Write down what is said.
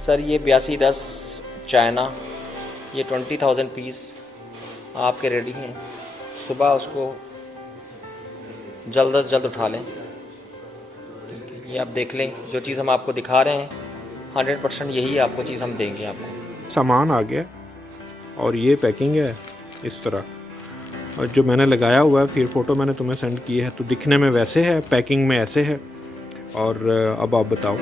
Sir ये 8210 China, ये 20,000 piece आपके रेडी हैं। सुबह उसको जल्द से जल्द उठा लें। ठीक है, ये आप देख लें, जो चीज़ हम आपको दिखा रहे हैं 100% यही आपको चीज़ हम देंगे आपको। सामान आ गया और ये पैकिंग है इस तरह, और जो मैंने लगाया हुआ है, फिर फ़ोटो मैंने तुम्हें सेंड की है, तो दिखने में वैसे है, पैकिंग में ऐसे है। और अब आप बताओ।